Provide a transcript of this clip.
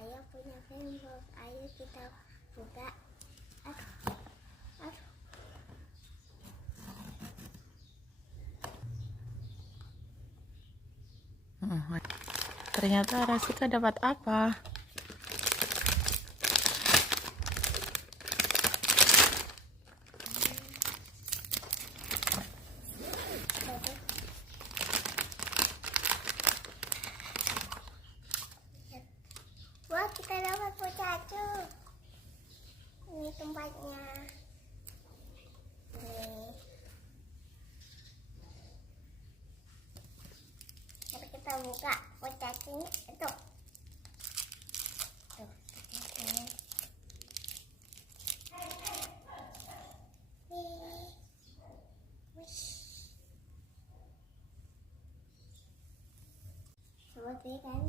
Saya punya framework. Ayo kita buka. Aduh. Ternyata Rasika dapat apa? Wah, kita dapat pocacu. Ini tempatnya. Nih. Mari kita buka pocacunya. Itu. Tuh. Seperti kan.